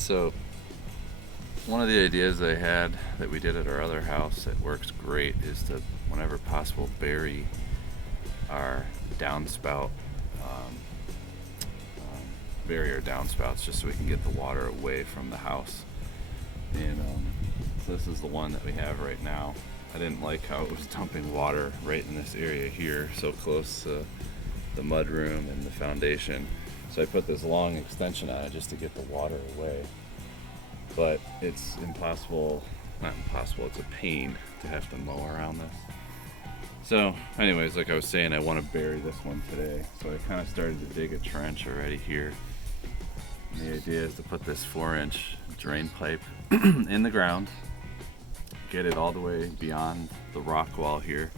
Alright, so one of the ideas I had that we did at our other house that works great is to, whenever possible, bury our downspout, bury our downspouts just so we can get the water away from the house. And this is the one that we have right now. I didn't like how it was dumping water right in this area here, so close to the mud room and the foundation. So I put this long extension on it just to get the water away. But it's impossible, not impossible, it's a pain to have to mow around this. So anyways, like I was saying, I want to bury this one today. So I kind of started to dig a trench already here. And the idea is to put this 4-inch drain pipe in the ground, get it all the way beyond the rock wall here.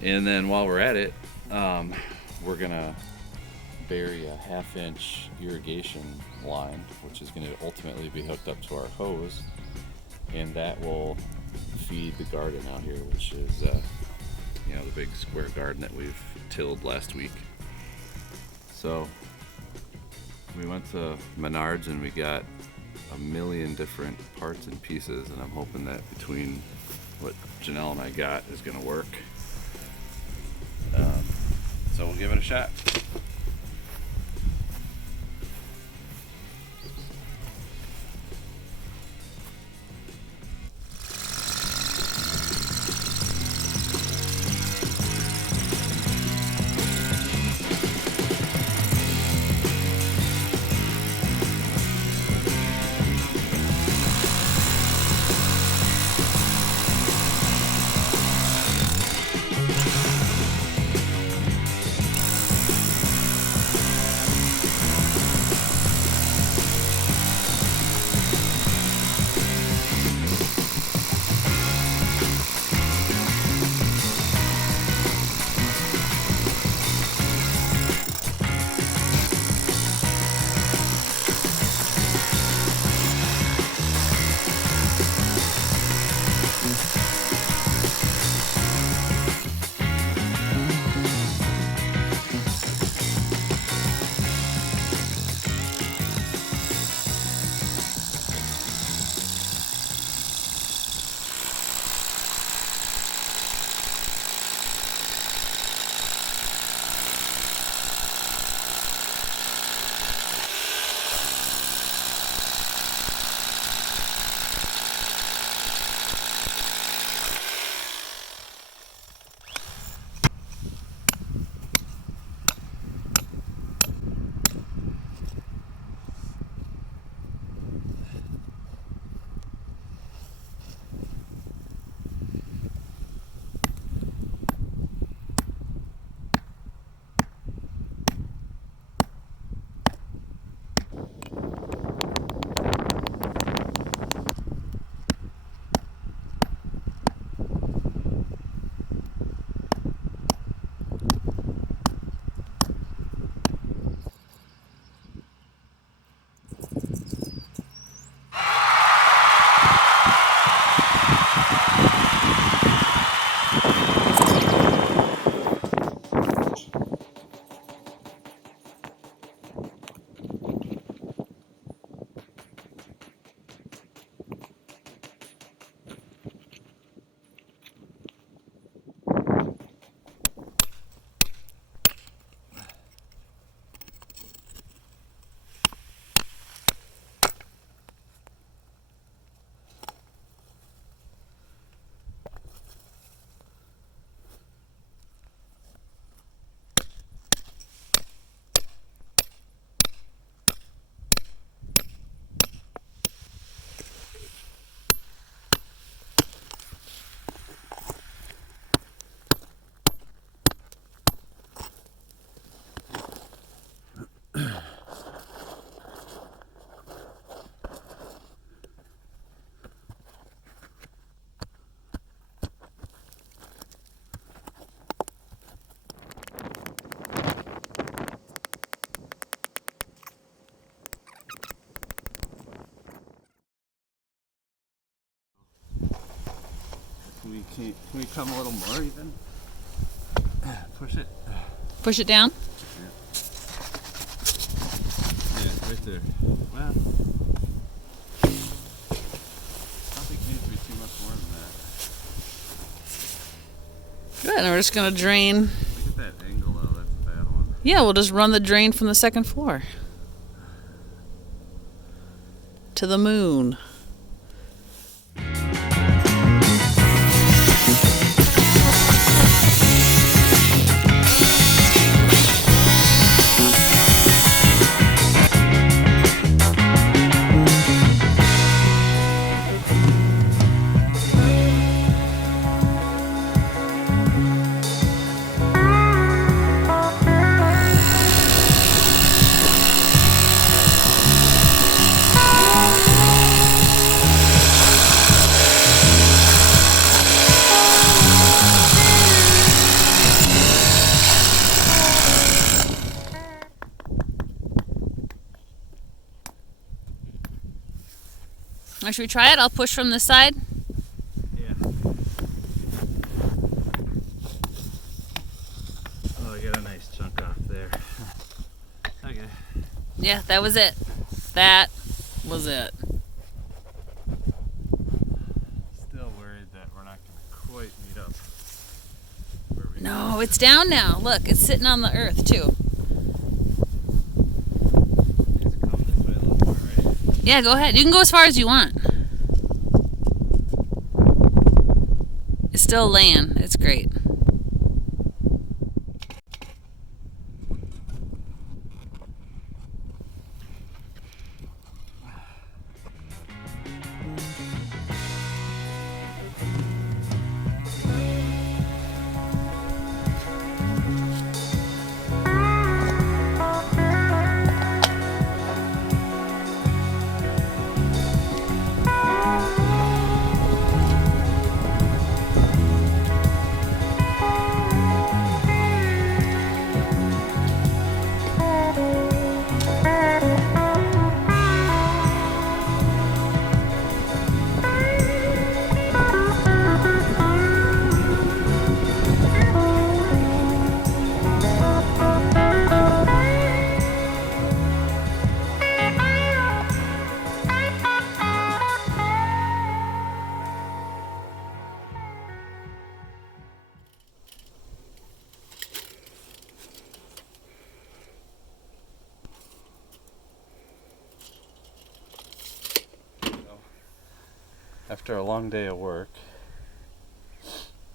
And then while we're at it, we're gonna bury a 1/2-inch irrigation line, which is gonna ultimately be hooked up to our hose. And that will feed the garden out here, which is the big square garden that we've tilled last week. So we went to Menards and we got a million different parts and pieces, and I'm hoping that between what Janelle and I got is gonna work. So we'll give it a shot. Can we come a little more even? Push it. Push it down? Yeah, right there. Well, And we're just gonna drain. Look at that angle though, that's a bad one. Yeah, we'll just run the drain from the second floor to the moon. Should we try it? I'll push from this side. Yeah. Oh, I got a nice chunk off there. Okay. Yeah, that was it. That was it. Still worried that we're not going to quite meet up. No, it's down now. Look, it's sitting on the earth too. Come this way a little more, right? Yeah, go ahead. You can go as far as you want. It's still laying. It's great. After a long day of work,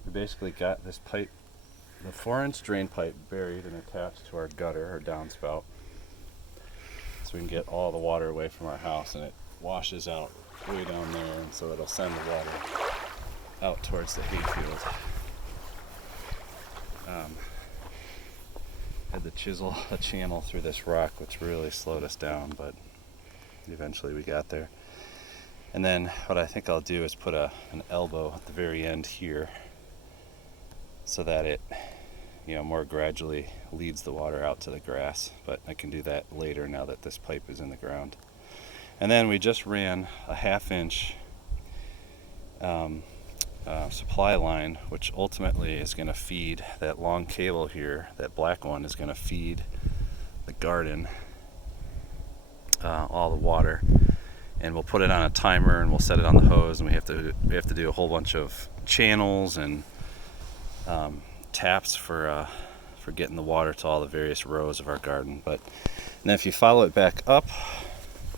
we basically got this pipe, the 4-inch drain pipe, buried and attached to our gutter, our downspout, so we can get all the water away from our house, and it washes out way down there, and so it'll send the water out towards the hayfield. Had to chisel a channel through this rock, which really slowed us down, but eventually we got there. And then what I think I'll do is put an elbow at the very end here so that it, more gradually leads the water out to the grass. But I can do that later now that this pipe is in the ground. And then we just ran a 1/2-inch supply line, which ultimately is going to feed that long cable here. That black one is going to feed the garden all the water. And we'll put it on a timer and we'll set it on the hose, and we have to do a whole bunch of channels and taps for getting the water to all the various rows of our garden. But then if you follow it back up,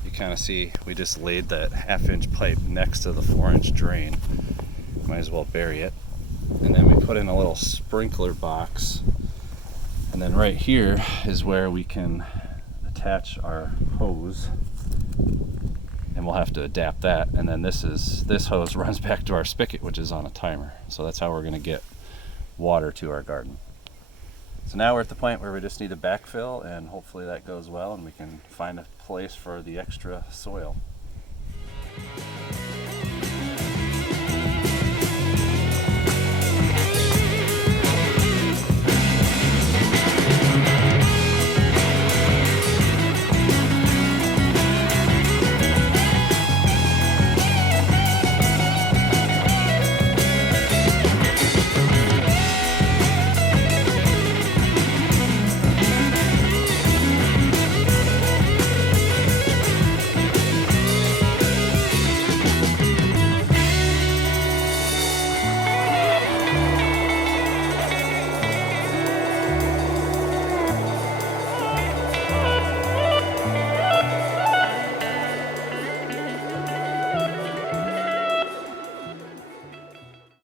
you kind of see we just laid that 1/2-inch pipe next to the 4-inch drain. Might as well bury it. And then we put in a little sprinkler box, and then right here is where we can attach our hose. And we'll have to adapt that, and then this hose runs back to our spigot, which is on a timer. So that's how we're going to get water to our garden. So now we're at the point where we just need to backfill, and hopefully that goes well and we can find a place for the extra soil.